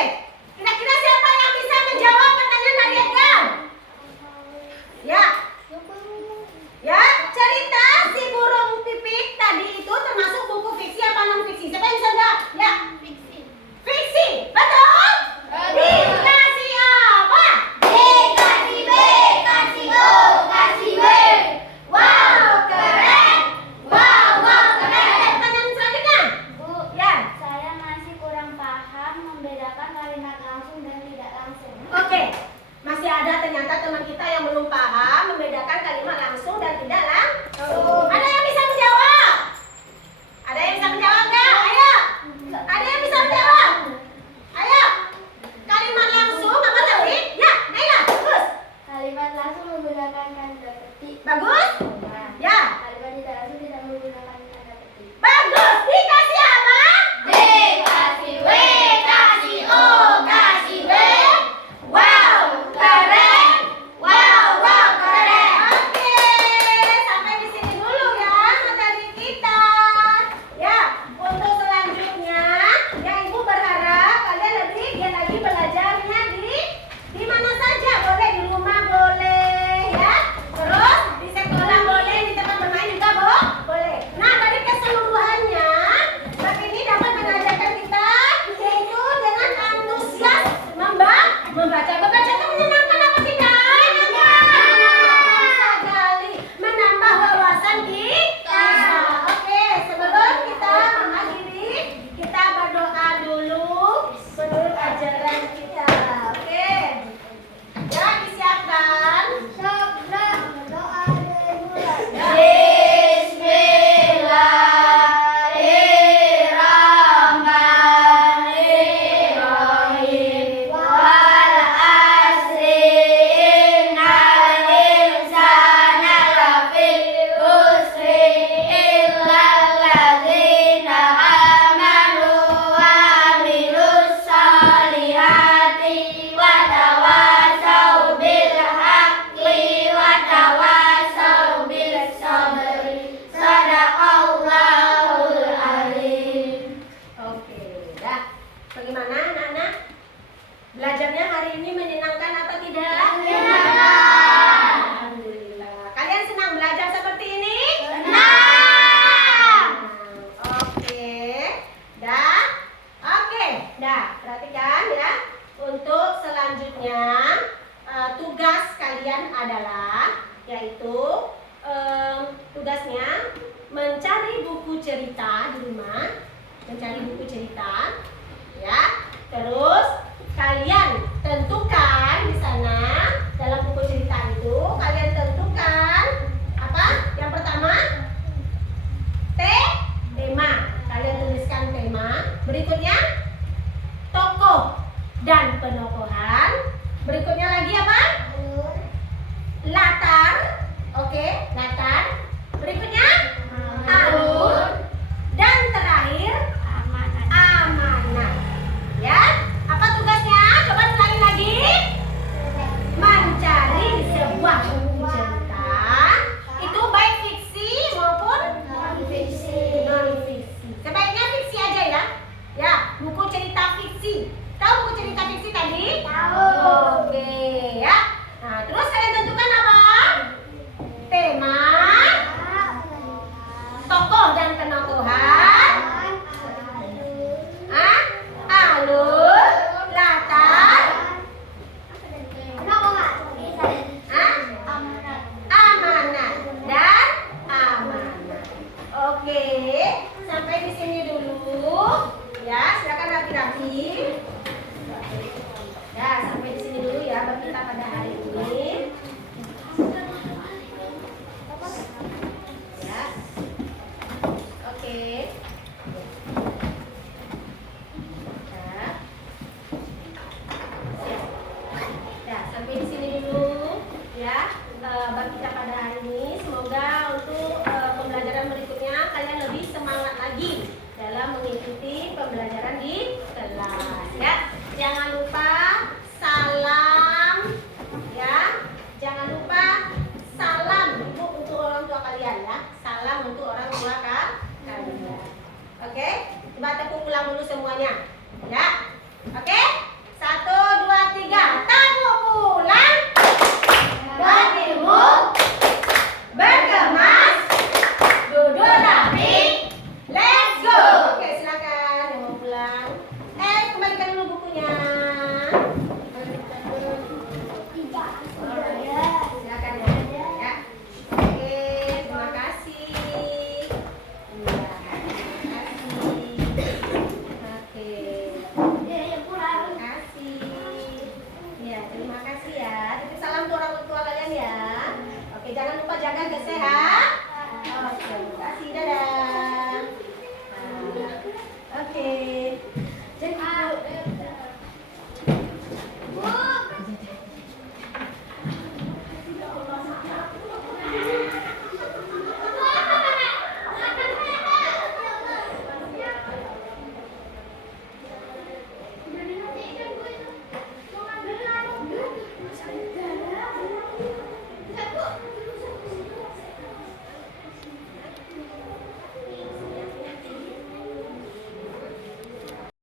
kira-kira siapa yang bisa menjawab pertanyaan dari Edgar? Ya, ya, cerita si burung pipit tadi itu termasuk buku fiksi apa non fiksi? Siapa yang bisa jawab? Ya, Fiksi. fiksi, betul? Dikasih apa? Kasih B, kasih O, kasih W. Wow, keren. Wow, keren. Ada pertanyaan selanjutnya? Bu, Ya. saya masih kurang paham membedakan kalimat langsung dan tidak langsung. Oke, masih ada ternyata teman kita yang belum paham membedakan kalimat langsung dan tidak langsung. Ada yang bisa menjawab? Ada yang bisa menjawab nggak? Ayo. Ada yang bisa menjawab? Ayo. Kalimat langsung apa tadi? Ya, Naila, bagus. Kalimat langsung menggunakan tanda petik. Bagus? Nah, Ya. kalimat tidak langsung tidak menggunakan tanda petik. Bagus. Dikasih apa? D, kasih W, kasih O, kasih W. Wow, keren. Wow, keren. Oke, sampai di sini dulu ya materi kita. Ya, untuk selanjutnya, ya Ibu berharap kalian lebih giat lagi belajarnya di mana saja. Boleh di rumah boleh ya. Terus di sekolah boleh, di tempat bermain juga boleh. Nah, dari keseluruhannya, bab ini dapat mengajarkan kita yaitu dengan antusias membaca. Membaca itu menyenangkan apa tidak? Sekali menambah wawasan kita. Oke, sebelum kita mengakhiri, kita berdoa dulu menurut ajaran kita. Oke, ya disiapkan. Doa dimulai. Bismillahirrahmanirrahim. Wal asri innal insana lafil khusri illal ladzina amanu wa amilus solihati wa tawasau bil haqqi wa tawasau bis sabri. Sadaqallahul alim. Oke, ya. Bagaimana anak-anak? Belajarnya hari ini menyenangkan apa tidak? Menyenangkan. Alhamdulillah. Kalian senang belajar seperti ini? Senang. Oke. Dah. Oke, dah. Perhatikan ya. Untuk selanjutnya tugas kalian adalah yaitu tugasnya mencari buku cerita di rumah, mencari buku cerita, ya. Terus kalian tentukan di sana dalam buku cerita itu kalian tentukan apa? Yang pertama tema. Kalian tuliskan tema. Berikutnya tokoh dan penokohan. Berikutnya lagi apa? Latar. Oke, latar. Berikutnya alur. Dan terakhir amanat. Ya, apa tugasnya? Coba sekali lagi. Mencari sebuah buku cerita. Itu baik fiksi maupun Non-fiksi. non-fiksi. Sebaiknya fiksi aja ya. Ya, buku cerita fiksi. Tahu buku cerita fiksi tadi? Tahu. Oke, ya. Nah, terus kalian tentukan apa? Tema, tokoh dan penokohan, alur, latar, amanat dan amanat. Oke, sampai di sini dulu. Ya, silakan rapi-rapi. Ya, sampai di sini dulu ya buat kita pada hari ini. Ya. Oke. Ya. Siap. Ya, sampai di sini dulu ya buat kita pada hari ini. Semoga untuk pembelajaran berikutnya kalian lebih semangat lagi dalam mengikuti pembelajaran di kelas ya. Jangan lupa salam ya. Jangan lupa salam Ibu untuk orang tua kalian ya. Salam untuk orang tua kalian. Oke? Coba tepuk ulang dulu semuanya. Ya. Oke?